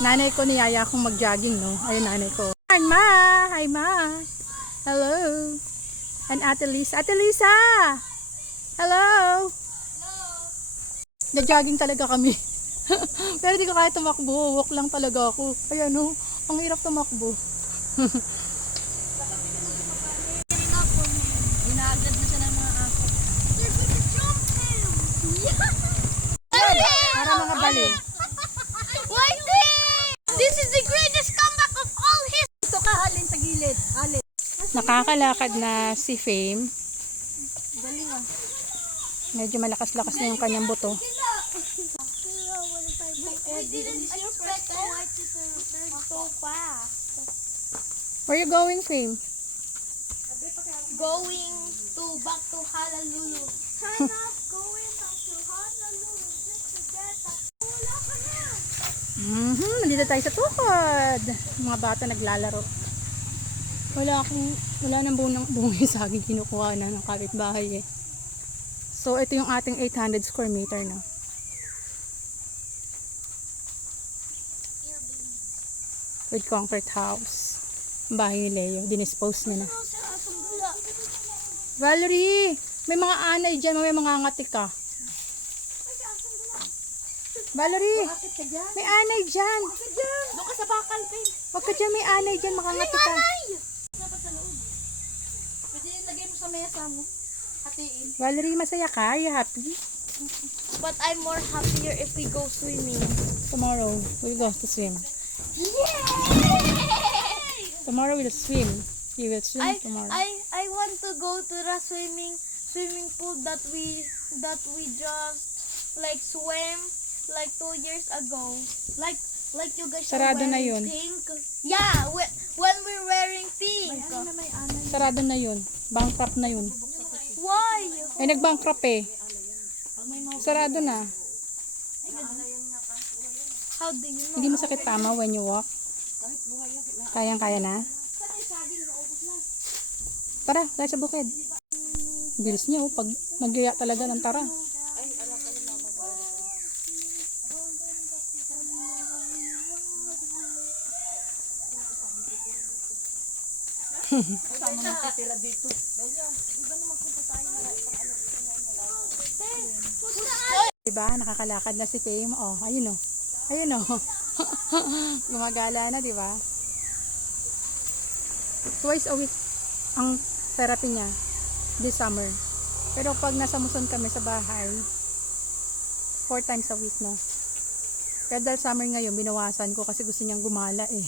Nanay ko niyaya akong mag-jogging, no? Ayun, nanay ko. Hi, Ma! Hi, Ma! Hello! And Ate Lisa. Ate Lisa! Hello! Nag-jogging talaga kami. Pero di ko kaya tumakbo. Walk lang talaga ako. Kaya no, ang hirap tumakbo. Ginagad na siya ng mga aso. Para mga bali. Like this! This is the greatest comeback of all history! Ito ka, alin sa gilid. Alin. Nakakalakad na si Fame. Galing ah. Medyo malakas-lakas na yung kanyang buto. I didn't expect it to turn so fast. Where you going, Fame? Going back to Honolulu. I'm not going back to Honolulu just to get a wala ka na. Nandito tayo sa tukod. Mga bata naglalaro. Wala nang buong saging kinukuha na ng kapitbahay eh. So, ito yung ating 800 square meter na. With concrete house. Ang bahay ni Leo. Dinispose niya na. Valerie! May mga anay dyan. May mga ngati ka. Valerie! Bakit ka dyan? May anay dyan! Doon ka sa bakal, babe. Huwag ka dyan. May anay dyan. Makangati ka. Dapat sa loob. Pwede lagay mo sa mesa mo. Hatiin. Valerie, masaya ka? Are you happy? But I'm more happier if we go swimming. Tomorrow, we'll go to swim. Tomorrow we'll swim. You will swim tomorrow. I want to go to the swimming pool that we just like swam like 2 years ago. Like you guys Sarado are na wearing yun. pink. Yeah, when we're wearing pink. Sarado na yun. Bankrupt na yun. Why? Ay, nag-bankrupt eh. Sarado na. How do you know? Hindi masakit tama when you walk. Kayang-kaya na. Tara, tayo sa bukid. Bilis niya oh, pag nagyaya talaga ng tara. Diba? Nakakalakad na si Fame. Oh, ayun oh. Ayun oh. Gumagala na, diba? Twice a week ang therapy niya this summer. Pero pag nasa Muson kami sa bahay, 4 times a week, no? Pero dahil summer ngayon, binawasan ko kasi gusto niyang gumala eh.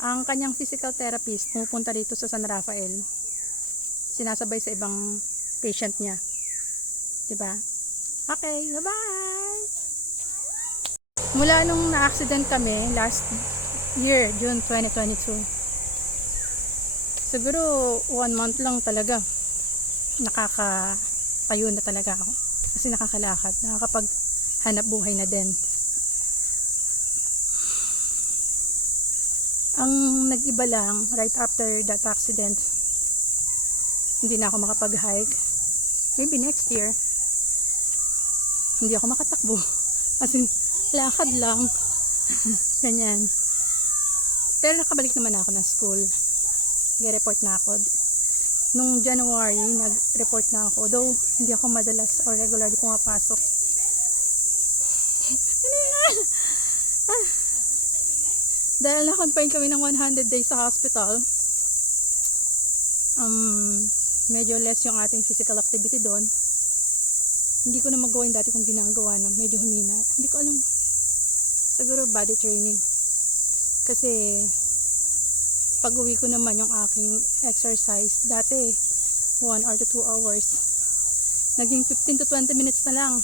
Ang kanyang physical therapist pumupunta dito sa San Rafael. Sinasabay sa ibang patient niya. Diba? Okay, bye-bye! Mula nung na-accident kami last year, June 2022, siguro 1 month lang talaga nakakatayo na talaga ako. Kasi nakakalakad, nakakapaghanap buhay na din. Ang nag-iba lang, right after that accident, hindi na ako makapag-hike. Maybe next year, hindi ako makatakbo. As in, lakad lang. Ganyan. Pero nakabalik naman ako ng school. Nag-report na ako. Nung January, nag-report na ako. Though, hindi ako madalas or regularly pumapasok. Ano yan? Dahil na-confine kami ng 100 days sa hospital, medyo less yung ating physical activity doon. Hindi ko na magawa yung dati kong ginagawa na medyo humina. Hindi ko alam. Siguro body training. Kasi pag uwi ko naman yung aking exercise, dati 1 or to 2 hours. Naging 15 to 20 minutes na lang.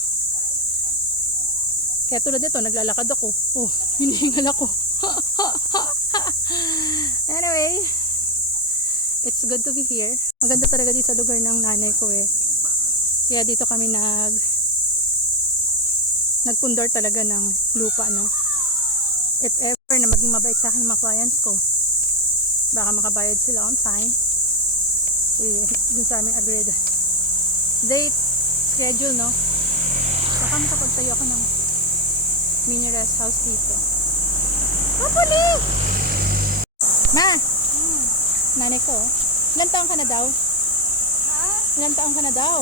Kaya tulad nito, naglalakad ako. Oh, hinihingal ako. Anyway, it's good to be here. Maganda talaga dito sa lugar ng nanay ko eh. Kaya dito kami nagpundor talaga ng lupa, no? If ever na maging mabait sa akin mga clients ko, baka makabayad sila on time. Dun sa aming agreed date, schedule, no? Baka makapagtayo ako ng mini rest house dito. Kapali! Ma! Nanay ko. Ilan taong ka na daw? Ha? Ilan taong ka na daw?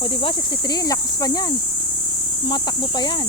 O diba, 63. Lakas pa niyan. Matakbo pa yan.